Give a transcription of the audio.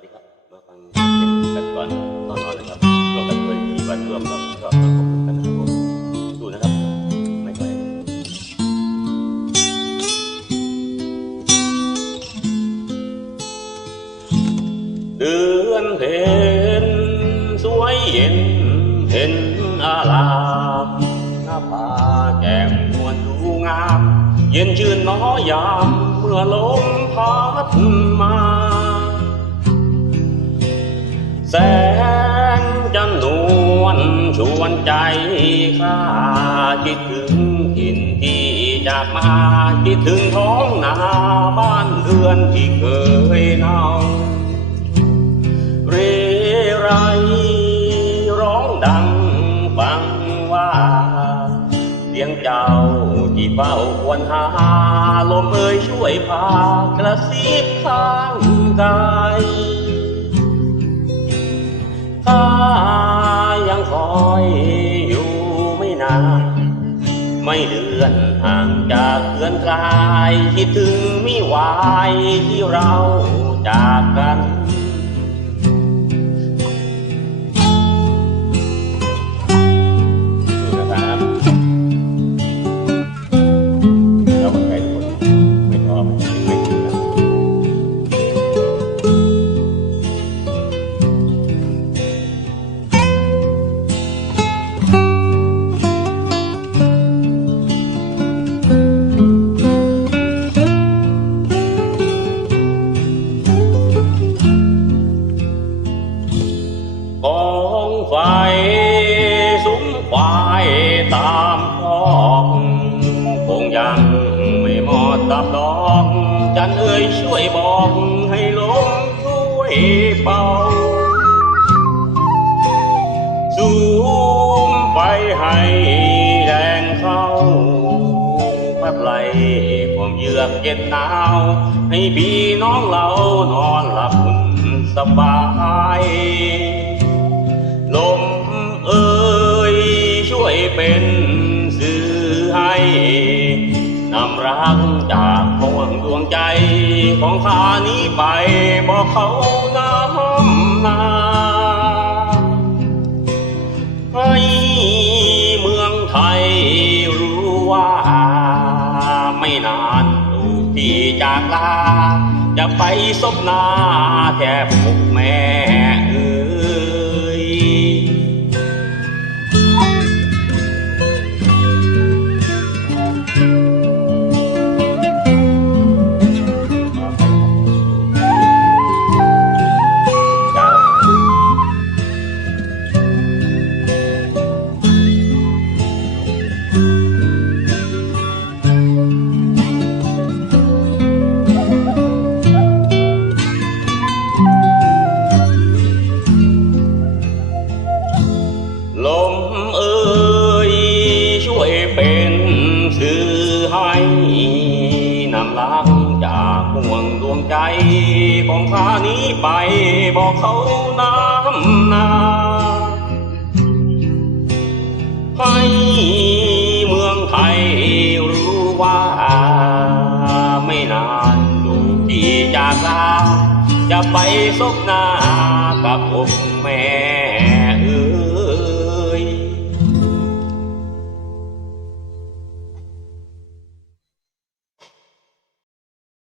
สดีครับ มาฟังกันก่อนตอนนอนนะครับเร่วมกันด้วยมีวันร่วมกับชอบขอบคุณกันนะครับผมสู้นะครับ ไม่ไปเดือนเพ็ญสวยเย็นเห็นอาลามหน้าผาแก้มนวลดูงาม เย็นชื่นน้อยาม เมื่อลมพัดมา ลชวนใจข้าคิดถึงถิ่นที่จากมาคิดถึงท้องนาบ้านเรือนที่เคยเน่าเรไรร้องดังฟังว่าเสียงเจ้าที่เฝ้าควรหาลมเอ่ยช่วยพากระซิบข้าง ไม่เดือนห่างจากเพื่อนกาย คิดถึงมิวายที่เรา ตามคอกคงยังไม่หมดตับดอก จันเอ่ยช่วยบอกให้ลมช่วยเป่าสูมไฟให้แรงเข้า พัดไหลความเยือกเย็นหนาว ให้พี่น้องเรานอนหลับสบาย ลม เป็นสื่อให้นำรักจากพวงดวงใจของข้านี้ไปบอกเขาน้ำนาให้เมืองไทยรู้ว่า ไม่นานลูกที่จากลาจะไปซบหน้าแทบอกแม่ วงใจของข้านี้ไปบอกเขาน้ำนาให้เมืองไทยรู้ว่า ไม่นานลูกที่จากลาจะไปซบหน้ากับอกแม่